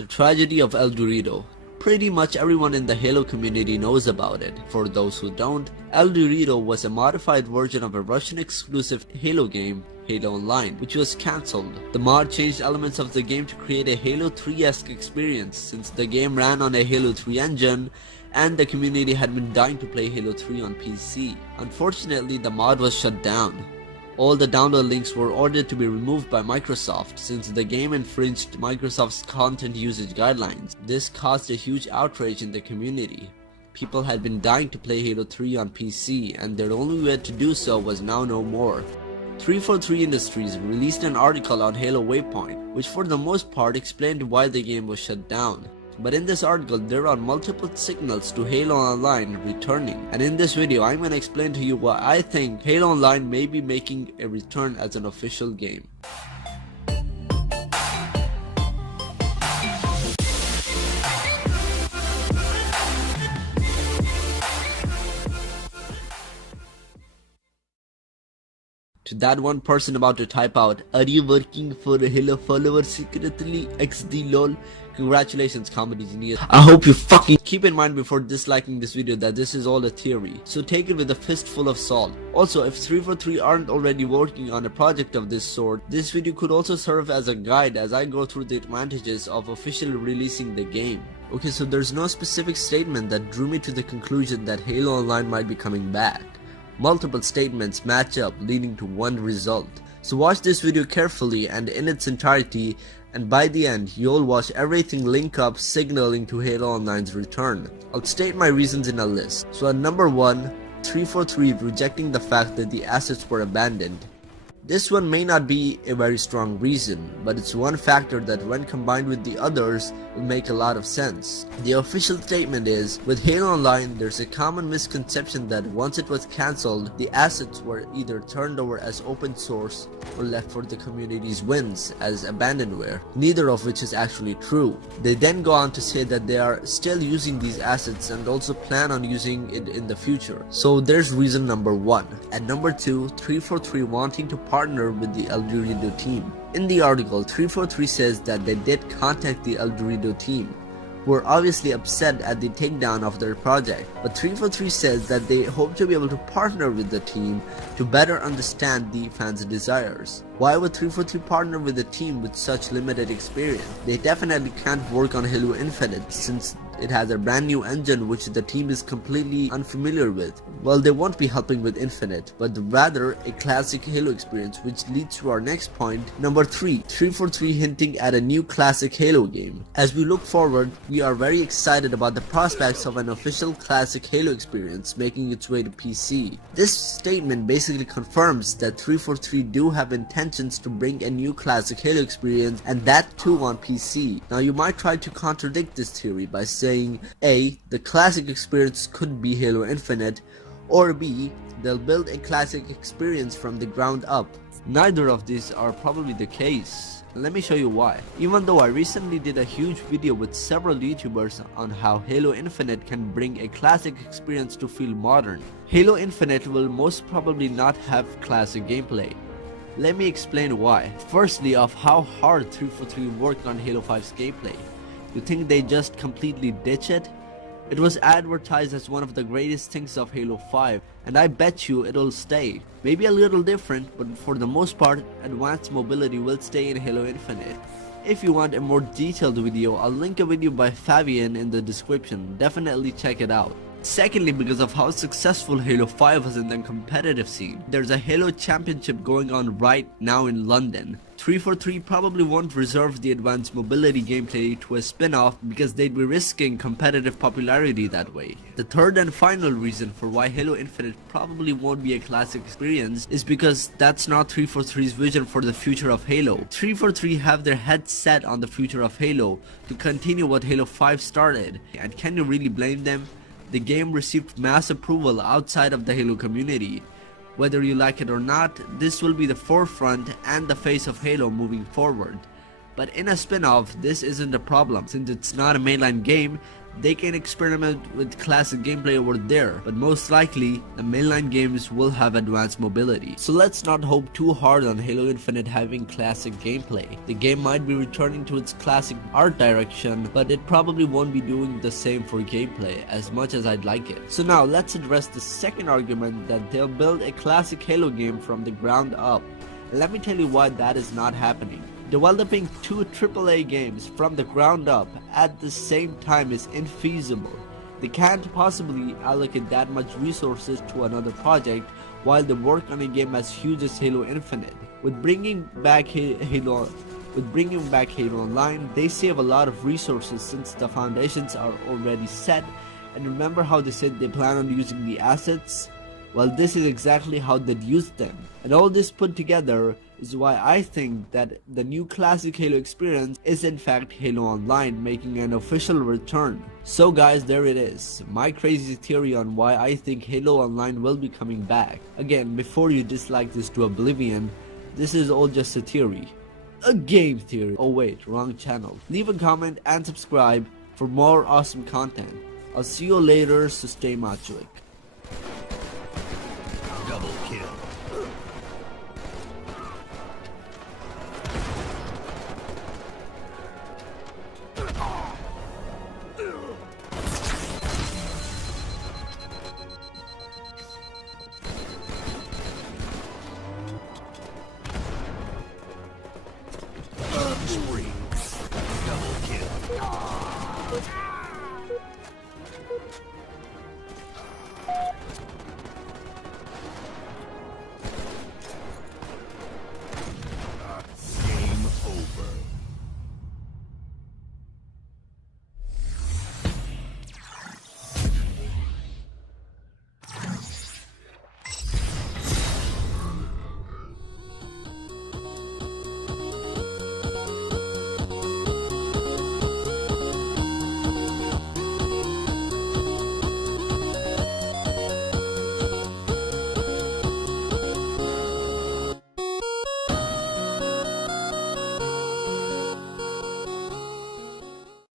The tragedy of Eldewrito. Pretty much everyone in the Halo community knows about it. For those who don't, Eldewrito was a modified version of a Russian exclusive Halo game, Halo Online, which was cancelled. The mod changed elements of the game to create a Halo 3-esque experience, since the game ran on a Halo 3 engine and the community had been dying to play Halo 3 on PC. Unfortunately, the mod was shut down. All the download links were ordered to be removed by Microsoft since the game infringed Microsoft's content usage guidelines. This caused a huge outrage in the community. People had been dying to play Halo 3 on PC, and their only way to do so was now no more. 343 Industries released an article on Halo Waypoint, which for the most part explained why the game was shut down. But in this article, there are multiple signals to Halo Online returning, and in this video I'm going to explain to you why I think Halo Online may be making a return as an official game. To that one person about to type out, "Are you working for a Halo follower secretly? XD lol." Congratulations, comedy genius. I hope you fucking keep in mind before disliking this video that this is all a theory, so take it with a fistful of salt. Also, if 343 aren't already working on a project of this sort, this video could also serve as a guide as I go through the advantages of officially releasing the game. Okay, so there's no specific statement that drew me to the conclusion that Halo Online might be coming back. Multiple statements match up, leading to one result. So watch this video carefully and in its entirety, and by the end, you'll watch everything link up, signaling to Halo Online's return. I'll state my reasons in a list. So at number 1, 343 rejecting the fact that the assets were abandoned. This one may not be a very strong reason, but it's one factor that when combined with the others will make a lot of sense. The official statement is, with Halo Online, there's a common misconception that once it was cancelled, the assets were either turned over as open source or left for the community's wins as abandonware, neither of which is actually true. They then go on to say that they are still using these assets and also plan on using it in the future. So there's reason number 1. At number 2, 343 wanting to partner with the Eldewrito team. In the article, 343 says that they did contact the Eldewrito team, who were obviously upset at the takedown of their project, but 343 says that they hope to be able to partner with the team to better understand the fans' desires. Why would 343 partner with a team with such limited experience? They definitely can't work on Halo Infinite since it has a brand new engine which the team is completely unfamiliar with. Well, they won't be helping with Infinite, but rather a classic Halo experience, which leads to our next point, number 3, 343 hinting at a new classic Halo game. As we look forward, we are very excited about the prospects of an official classic Halo experience making its way to PC. This statement basically confirms that 343 do have intentions to bring a new classic Halo experience, and that too on PC. Now you might try to contradict this theory by saying A, the classic experience could be Halo Infinite, or B, they'll build a classic experience from the ground up. Neither of these are probably the case. Let me show you why. Even though I recently did a huge video with several YouTubers on how Halo Infinite can bring a classic experience to feel modern, Halo Infinite will most probably not have classic gameplay. Let me explain why. Firstly, of how hard 343 worked on Halo 5's gameplay. You think they just completely ditch it? It was advertised as one of the greatest things of Halo 5, and I bet you it'll stay. Maybe a little different, but for the most part, advanced mobility will stay in Halo Infinite. If you want a more detailed video, I'll link a video by Fabian in the description. Definitely check it out. Secondly, because of how successful Halo 5 was in the competitive scene. There's a Halo Championship going on right now in London. 343 probably won't reserve the advanced mobility gameplay to a spin-off because they'd be risking competitive popularity that way. The third and final reason for why Halo Infinite probably won't be a classic experience is because that's not 343's vision for the future of Halo. 343 have their heads set on the future of Halo to continue what Halo 5 started, and can you really blame them? The game received mass approval outside of the Halo community. Whether you like it or not, this will be the forefront and the face of Halo moving forward. But in a spin-off, this isn't a problem. Since it's not a mainline game, they can experiment with classic gameplay over there, but most likely, the mainline games will have advanced mobility. So let's not hope too hard on Halo Infinite having classic gameplay. The game might be returning to its classic art direction, but it probably won't be doing the same for gameplay as much as I'd like it. So now let's address the second argument that they'll build a classic Halo game from the ground up. Let me tell you why that is not happening. Developing two AAA games from the ground up at the same time is infeasible. They can't possibly allocate that much resources to another project while they work on a game as huge as Halo Infinite. With bringing back Halo Online, they save a lot of resources since the foundations are already set. And remember how they said they plan on using the assets? Well, this is exactly how they'd use them. And all this put together is why I think that the new classic Halo experience is in fact Halo Online making an official return. So guys, there it is, my crazy theory on why I think Halo Online will be coming back. Again, before you dislike this to oblivion, this is all just a theory. A game theory. Oh wait, wrong channel. Leave a comment and subscribe for more awesome content. I'll see you later, so stay machoic.